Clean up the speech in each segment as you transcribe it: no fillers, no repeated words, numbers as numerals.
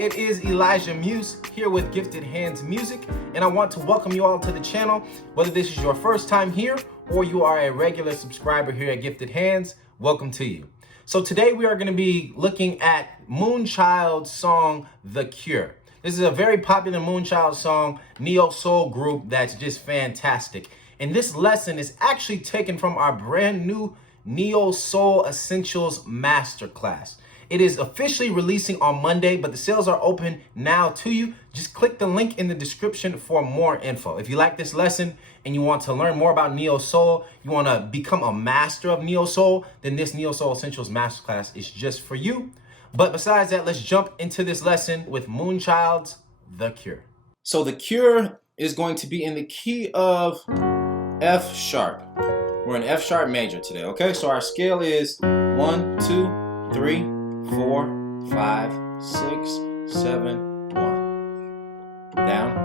it is Elijah Muse here with Gifted Hands Music, and I want to welcome you all to the channel. Whether this is your first time here or you are a regular subscriber here at Gifted Hands, welcome to you. So today we are going to be looking at Moonchild's song, The Cure. This is a very popular Moonchild song, Neo Soul group that's just fantastic. And this lesson is actually taken from our brand new Neo Soul Essentials Masterclass. It is officially releasing on Monday, but the sales are open now to you. Just click the link in the description for more info. If you like this lesson and you want to learn more about Neo Soul, you want to become a master of Neo Soul, then this Neo Soul Essentials Masterclass is just for you. But besides that, let's jump into this lesson with Moonchild's The Cure. So The Cure is going to be in the key of F sharp. We're in F sharp major today, okay? So our scale is 1, 2, 3, 4, 5, 6, 7, 1. Down.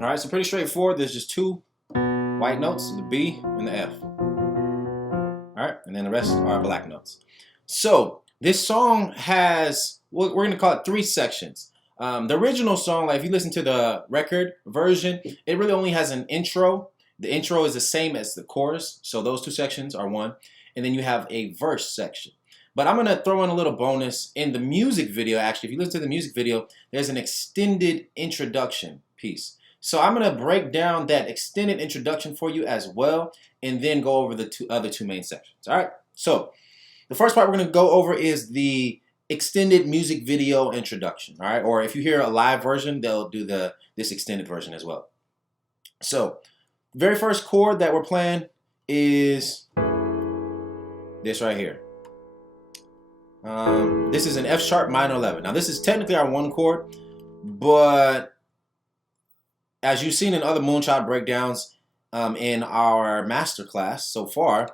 All right, so pretty straightforward. There's just two white notes, the B and the F. All right, and then the rest are black notes. So this song has, we're going to call it 3 sections. The original song, like if you listen to the record version, it really only has an intro. The intro is the same as the chorus, so those 2 sections are one. And then you have a verse section. But I'm going to throw in a little bonus in the music video. Actually, if you listen to the music video, there's an extended introduction piece. So I'm going to break down that extended introduction for you as well, and then go over the other two main sections. All right. So the first part we're going to go over is the extended music video introduction. All right. Or if you hear a live version, they'll do this extended version as well. So the very first chord that we're playing is this right here. This is an F sharp minor 11. Now this is technically our 1 chord, but as you've seen in other Moonchild breakdowns in our masterclass so far,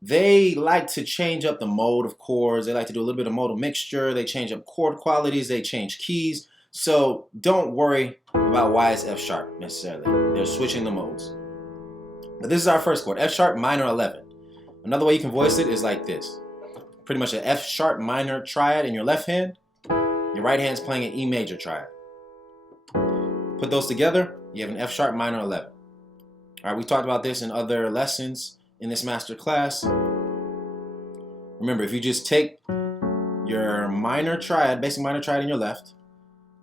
they like to change up the mode of chords. They like to do a little bit of modal mixture. They change up chord qualities. They change keys. So don't worry about why it's F sharp necessarily. They're switching the modes. But this is our first chord, F sharp minor 11. Another way you can voice it is like this. Pretty much an F sharp minor triad in your left hand. Your right hand's playing an E major triad. Put those together, you have an F sharp minor 11. All right, we talked about this in other lessons in this master class. Remember, if you just take your minor triad, basic minor triad in your left,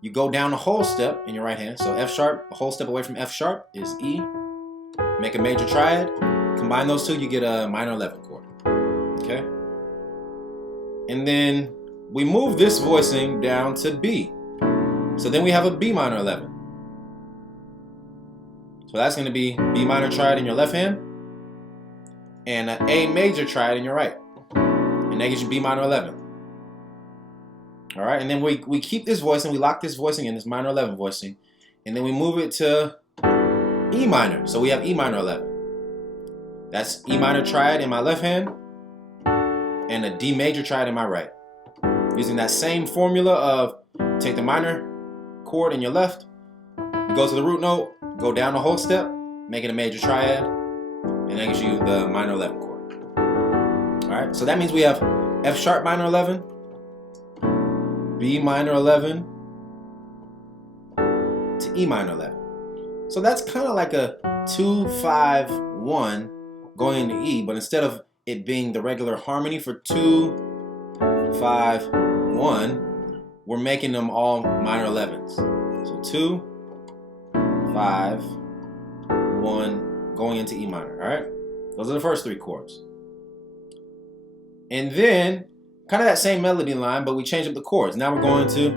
you go down a whole step in your right hand. So F sharp, a whole step away from F sharp is E. Make a major triad. Combine those two, you get a minor 11 chord. Okay? And then we move this voicing down to B. So then we have a B minor 11. So that's going to be B minor triad in your left hand and an A major triad in your right. And that gives you B minor 11. All right, and then we keep this voicing, we lock this voicing in, this minor 11 voicing, and then we move it to E minor. So we have E minor 11. That's E minor triad in my left hand and a D major triad in my right. Using that same formula of take the minor chord in your left, you go to the root note, go down a whole step, make it a major triad, and that gives you the minor 11 chord. All right, so that means we have F sharp minor 11, B minor 11 to E minor 11. So that's kind of like a 2, 5, 1 going into E, but instead of it being the regular harmony for 2, 5, 1, we're making them all minor 11s. So 2, 5, 1 going into E minor. All right, those are the first 3 chords. And then kind of that same melody line, but we change up the chords. Now we're going to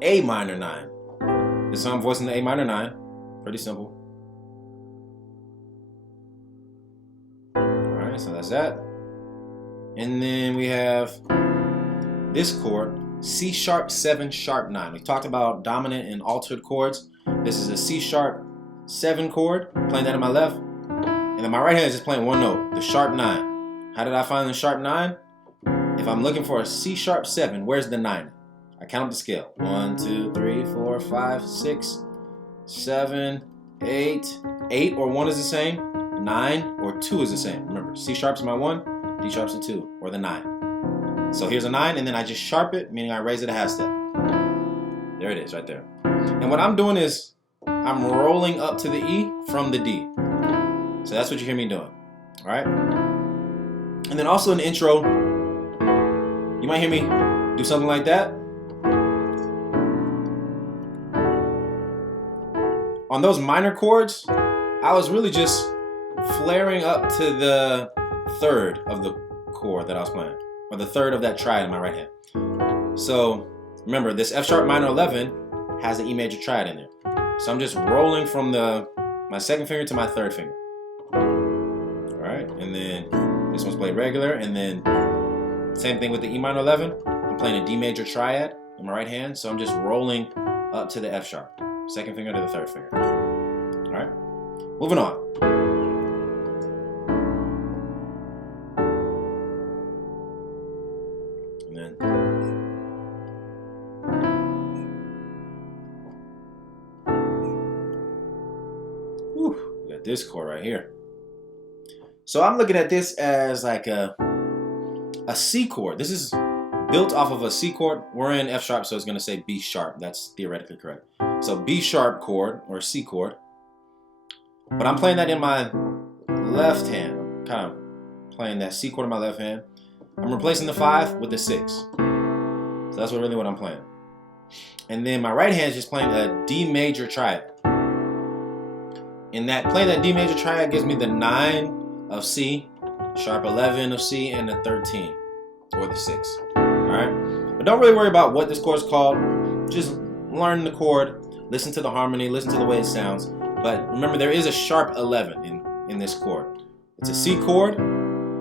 A minor 9. This time I'm voicing the A minor 9. Pretty simple. All right, so that's that. And then we have this chord, C sharp 7 sharp 9. We talked about dominant and altered chords. This is a C sharp 7 chord, playing that in my left. And then my right hand is just playing one note, the sharp 9. How did I find the sharp 9? If I'm looking for a C sharp 7, where's the 9? I count up the scale. 1, 2, 3, 4, 5, 6, 7, 8. 8 or 1 is the same. 9 or 2 is the same. Remember, C sharp's my 1, D sharp's the 2, or the 9. So here's a 9, and then I just sharp it, meaning I raise it a half step. There it is, right there. And what I'm doing is I'm rolling up to the E from the D. So that's what you hear me doing. All right. And then also in the intro, you might hear me do something like that. On those minor chords, I was really just flaring up to the third of the chord that I was playing, or the third of that triad in my right hand. So remember, this F sharp minor 11 has an E major triad in there. So I'm just rolling from my second finger to my third finger. All right, and then this one's played regular, and then same thing with the E minor 11. I'm playing a D major triad in my right hand, so I'm just rolling up to the F sharp. Second finger to the third finger. All right, moving on. And then we got this chord right here. So I'm looking at this as like a C chord. This is built off of a C chord. We're in F sharp, so it's going to say B sharp. That's theoretically correct. So B sharp chord or C chord. But I'm playing that in my left hand. I'm kind of playing that C chord in my left hand. I'm replacing the 5 with the 6. So that's what I'm playing. And then my right hand is just playing a D major triad. And playing that D major triad gives me the 9 of C, sharp 11 of C, and the 13 or the 6. All right. But don't really worry about what this chord is called. Just learn the chord. Listen to the harmony, listen to the way it sounds. But remember, there is a sharp 11 in this chord. It's a C chord,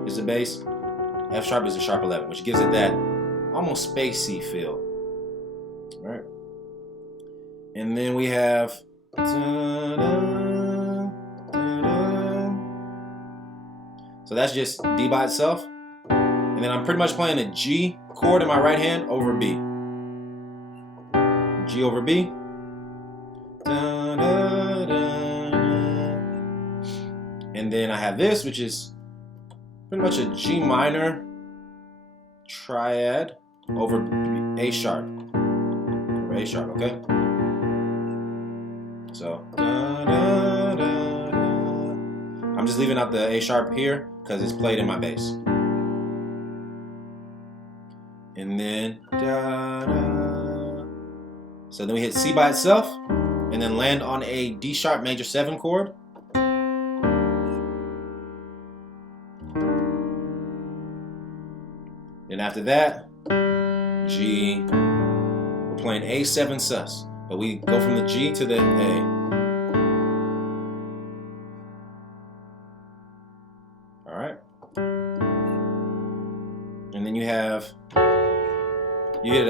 is the bass. F sharp is a sharp 11, which gives it that almost spacey feel. All right. And then we have. So that's just D by itself. And then I'm pretty much playing a G chord in my right hand over B. G over B. And then I have this, which is pretty much a G minor triad over A sharp. Over A sharp, okay? So I'm just leaving out the A sharp here because it's played in my bass. And then so then we hit C by itself and then land on a D sharp major 7 chord. Then after that, G, we're playing A7 sus, but we go from the G to the A. All right. And then you get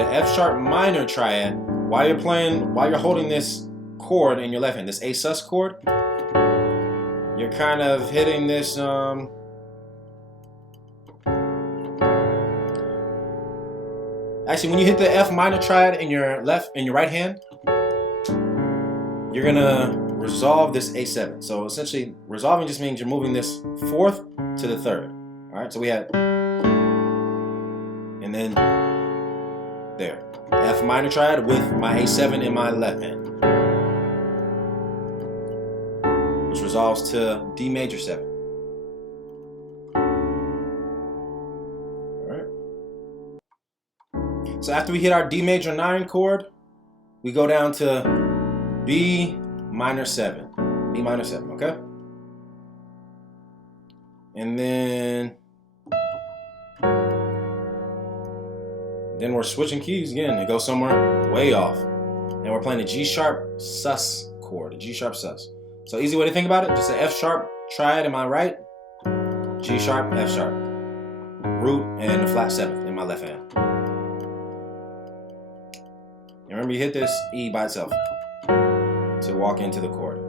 an F sharp minor triad while you're holding this chord in your left hand, this A sus chord. You're kind of hitting this actually, when you hit the F minor triad in your right hand, you're gonna resolve this A7. So essentially, resolving just means you're moving this fourth to the third. All right, so we had, and then there, F minor triad with my A7 in my left hand, which resolves to D major 7. So after we hit our D major 9 chord, we go down to B minor 7. B minor 7, okay? And then we're switching keys again. It goes somewhere way off. And we're playing a G sharp sus chord, a G sharp sus. So easy way to think about it, just an F sharp triad in my right, G sharp, F sharp, root, and the flat 7th in my left hand. Remember, you hit this E by itself to walk into the chord.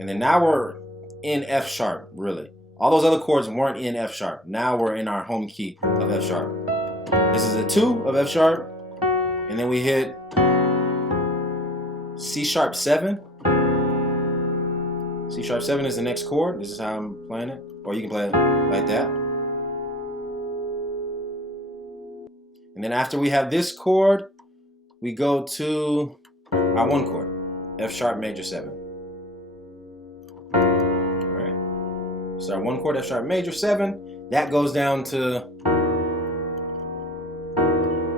And then now we're in F sharp, really. All those other chords weren't in F sharp. Now we're in our home key of F sharp. This is a 2 of F sharp. And then we hit C sharp 7. C sharp 7 is the next chord. This is how I'm playing it. Or you can play it like that. And then after we have this chord, we go to our 1 chord, F sharp major 7. All right. So our 1 chord, F sharp major 7. That goes down to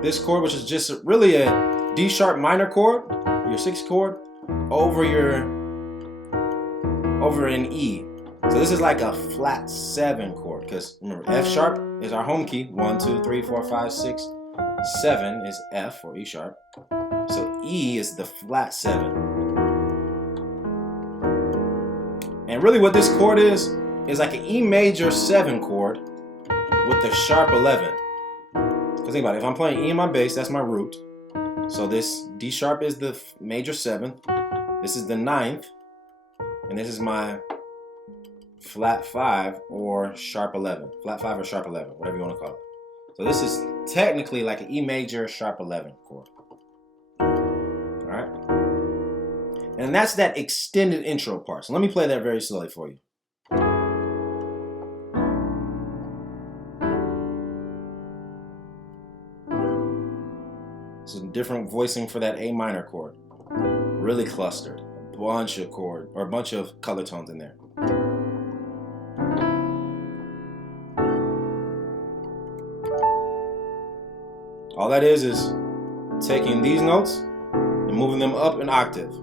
this chord, which is just really a D sharp minor chord, your 6th chord, over an E. So this is like a flat 7 chord, because remember, F sharp is our home key. 1, 2, 3, 4, 5, 6, 7 is F or E sharp. So E is the flat 7. And really what this chord is like an E major 7 chord with the sharp 11. Because think about it, if I'm playing E in my bass, that's my root. So this D sharp is the major 7th. This is the 9th. And this is my flat 5 or sharp 11. Flat 5 or sharp 11, whatever you want to call it. So this is technically like an E major sharp 11 chord. Alright? And that's that extended intro part. So let me play that very slowly for you. Some different voicing for that A minor chord. Really clustered. A bunch of chord, or a bunch of color tones in there. All that is taking these notes and moving them up an octave.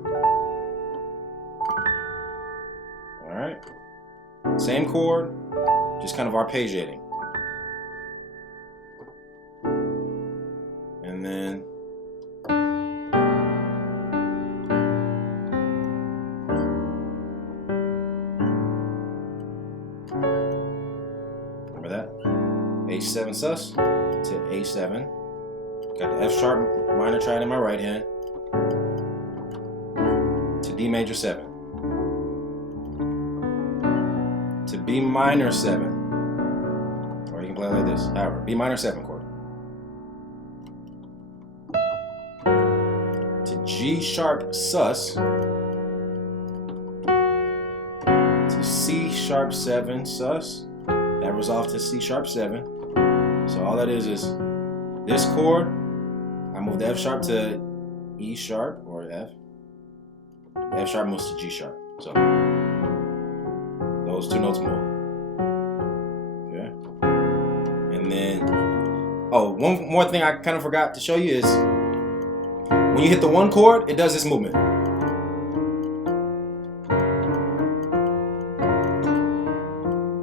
Alright. Same chord, just kind of arpeggiating. And then remember that? H7 sus to A7. Got the F sharp minor triad in my right hand to D major 7 to B minor 7, or you can play it like this, however, B minor 7 chord to G sharp sus to C sharp 7 sus. That resolves to C sharp 7. So all that is this chord. I move the F sharp to E sharp or F. F sharp moves to G sharp. So those 2 notes move. Okay. And then, oh, one more thing I kind of forgot to show you is when you hit the 1 chord, it does this movement.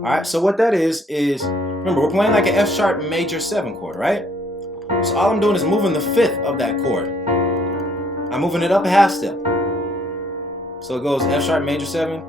All right. So what that is remember we're playing like an F sharp major 7 chord, right? So all I'm doing is moving the 5th of that chord. I'm moving it up a half step. So it goes F sharp major 7,